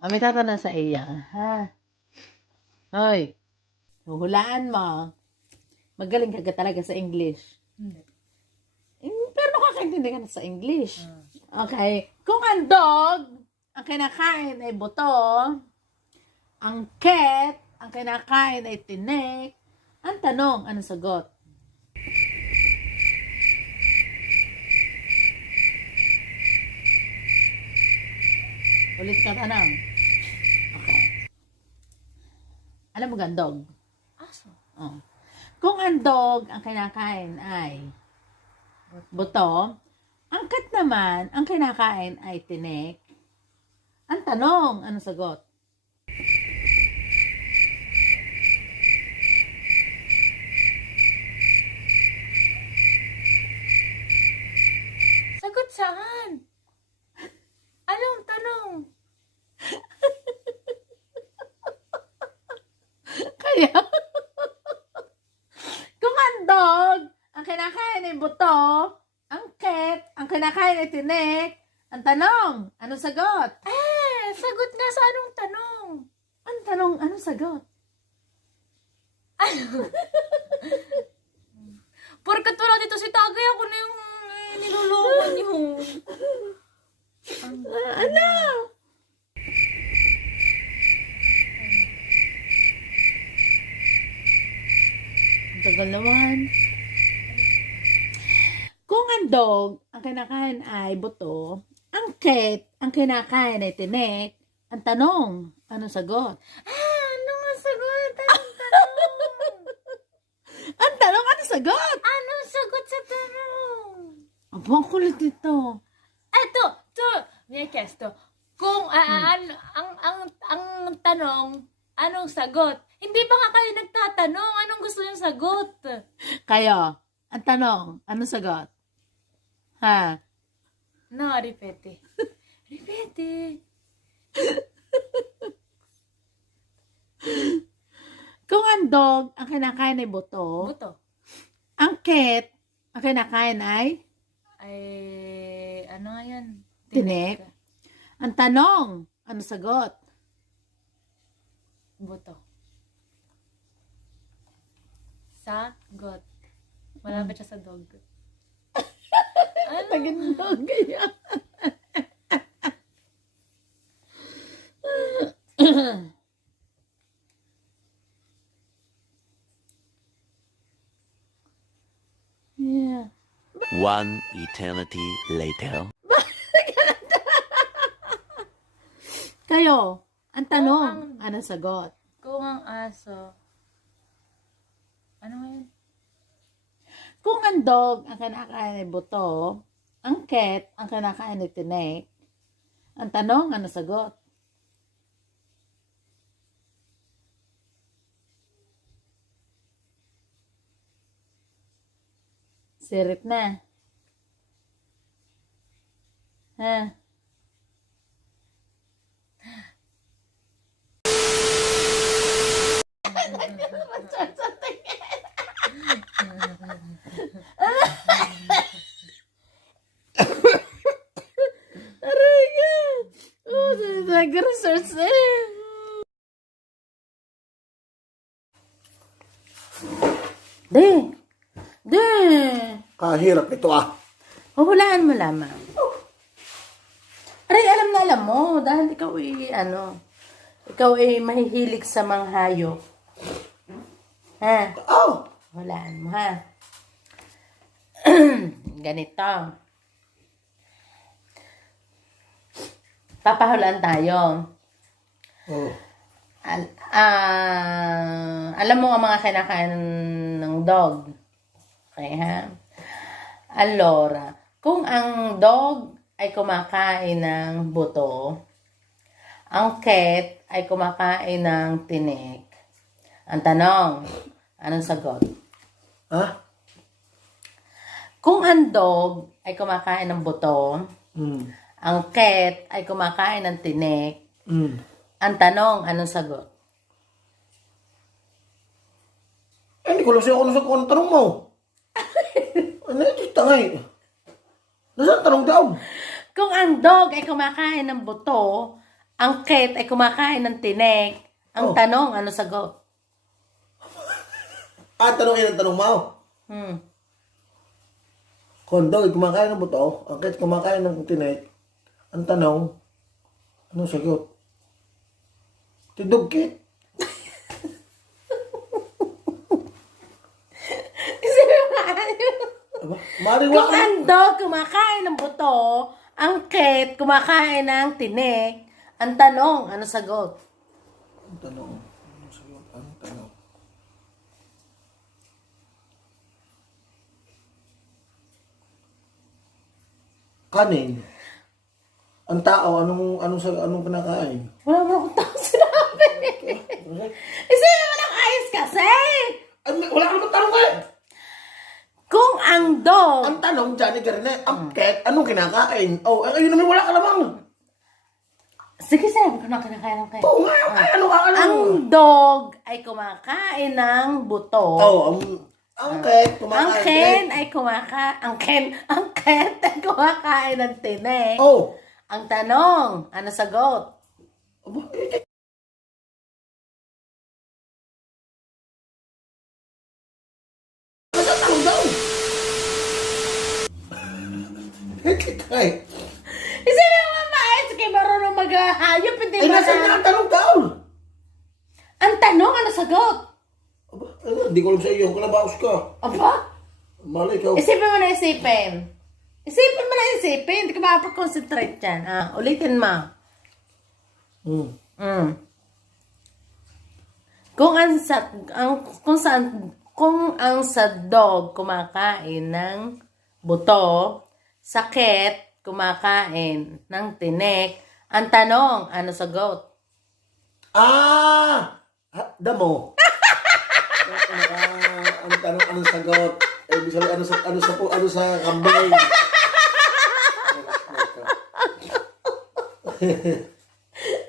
May tatanong sa iya. Ha? Hoy, huhulaan mo. Magaling ka talaga sa English. Hindi. Pero nakakaintindi ka na sa English. Okay. Kung ang dog, ang kinakain ay buto, ang cat, ang kinakain ay tinik, ang tanong, ano sagot? Ulit ka tanong. Okay. Alam mo gandog? Aso. Oh. Kung ang dog, ang kinakain ay buto, ang cat naman, ang kinakain ay tinik, ang tanong, ano sagot? Sagot saan? Anong tanong? Kaya, kung ang dog, ang kinakain ay buto, ang cat, ang kinakain ay tinik, ang tanong, ano sagot? Sagot nga sa anong tanong? Ang tanong, ano sagot? Porkat wala dito si Tagay, ako na yung niloloko niyo. Ano? Ang tagal naman. Kung ang dog, ang kinakain ay buto, ang cat, ang kinakain ay tinik, ang tanong, ano sagot? Ano nga sagot? Anong tanong? Ang tanong, ano sagot? Anong sagot sa tanong? Abo, ang kulit ito. May kesto. Kung ang tanong, anong sagot? Hindi pa nga kayo nagtatanong, anong gusto yung sagot? Kayo, ang tanong, ano sagot? Ha? No, ripete. Ripete. Kung ang dog, ang kinakain ay buto, Buto. ang cat, ang kinakain ay Ay, ano nga yan? tinik. Ang tanong, ano sagot? Buto. Sagot. Malapit siya sa dog. Ano? Tagandog kaya. Yeah. One eternity later. Kayo, ang tanong, ano sagot? Kung ang aso, ano nga yun? Kung ang dog, ang kinakain ay buto, ang cat, ang kinakain ay tinik, ang tanong, ano sagot? Sirit na. Ha? Aray ka! Oh, nag-research na eh. De! De! Kahirap ito ah. Huhulaan mo lamang. Aray, alam na alam mo. Dahil ikaw ay mahihilig sa mga hayop. Ha? Oh! Hulaan mo, ha? Ganito. Papahulaan tayo. Oh. Alam mo ang mga kinakain ng dog. Okay, ha? Allora, kung ang dog ay kumakain ng buto, ang cat ay kumakain ng tinik, ang tanong, anong sagot? Ha? Kung ang dog ay kumakain ng buto, ang cat ay kumakain ng tinik, ang tanong, anong sagot? Hindi ko lang siya kung ang tanong mo. Ano ito tangay? Nasaan tanong daw? Kung ang dog ay kumakain ng buto, Ang cat ay kumakain ng tinik. Ang Oh. tanong, ano sagot? Tanongin ang tanong mo. Kung ang dog ay kumakain ng buto, ang cat kumakain ng tinik, ang tanong, anong sagot? Tidog cat. Aba, Kung mariwa ka. ang dog kumakain ng buto, ang cat kumakain ng tinik, ang tanong, ano sagot? Ang tanong, anong sagot? Ang tanong. Kanin. Ang tao, anong kinakain? Wala mo akong tao sinabi. Isipin mo ng ayos kasi. Wala ka naman tanong eh. Kung ang dog, Ang tanong, Johnny Garnet, ang cat, anong kinakain? Oh, ayun naman, wala ka namang. sige sabi ko na kinakain ng cat. Oo nga, ano. Ang dog ay kumakain ng buto. Oh, ang cat, Ang cat ay kumakain ng tinik. Oh. Ang tanong, ano sagot? Aba, Nasa tanong daw. Ay, Isipin mo maayos kay marunong maghahayop, hindi ba nasa na? ang tanong daw. Ang tanong, ano sagot? Aba, hindi ko alam sa iyo, kalabaos ka. Aba? Malay ka. Isipin mo na isipin. Isipin mo na isipin. Hindi ka makapag-concentrate dyan. Ulitin mo. Kung ang sa dog kumakain ng buto, sa cat kumakain ng tinik, ang tanong, ano sagot? Damo. Ang tanong, anong sagot? Ibig sabihin, ano sa kambay?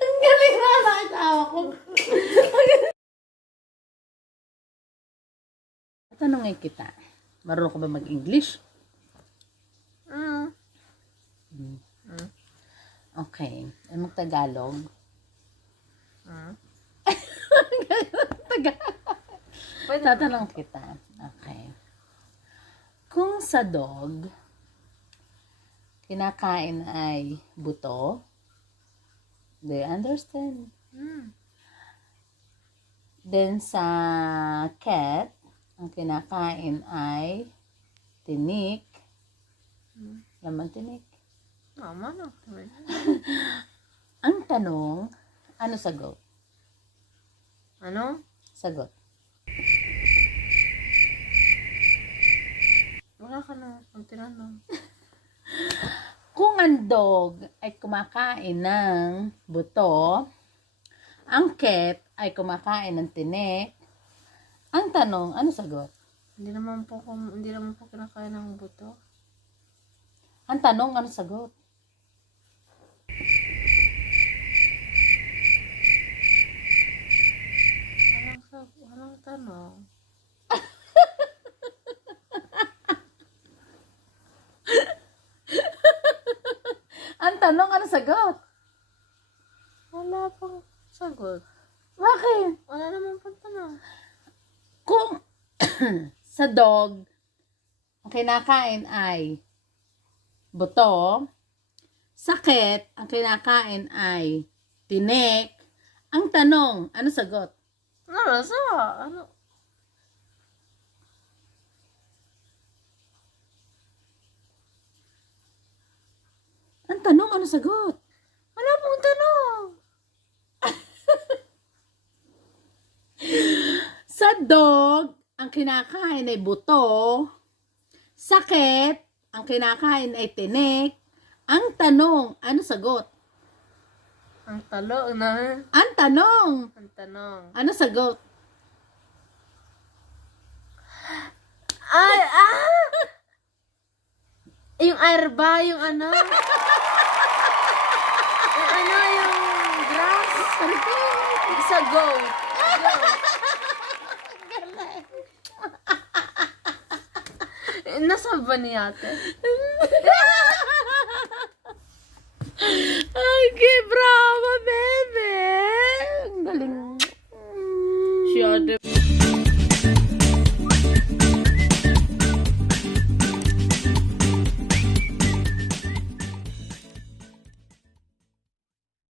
Ang galing na nakitawa ko. Tanongin kita, marunong ka ba mag-English? Okay. Mag-Tagalog? Tatanong kita. Okay. Kung sa dog, kinakain ay buto, do you understand? Then sa cat, ang kinakain ay tinik. Laman tinik. Mama no. Ang tanong, ano sagot? Ano? Sagot. Wala ka na. Ang tinanong. Kung ang dog ay kumakain ng buto, ang cat ay kumakain ng tinik, ang tanong, ano sagot? Hindi naman po kinakain ng buto. Ang tanong, ano sagot? Walang tanong. Ang tanong, ano sagot? Wala pang sagot. Bakit? Wala naman pang tanong. Kung sa dog, ang kinakain ay buto, sa cat, ang kinakain ay tinik, ang tanong, ano sagot? Ano? Ano? Ang tanong, ano sagot? Wala pong tanong. Sa dog, ang kinakain ay buto, sa cat, ang kinakain ay tinik, ang tanong, ano sagot? Ang talo na. Ang tanong, Ang tanong. ano sagot? Ay, yung arba, yung ano? Yung grass? Sa goat. Nasa ba niya ate? Ay, que brava, be! Oh,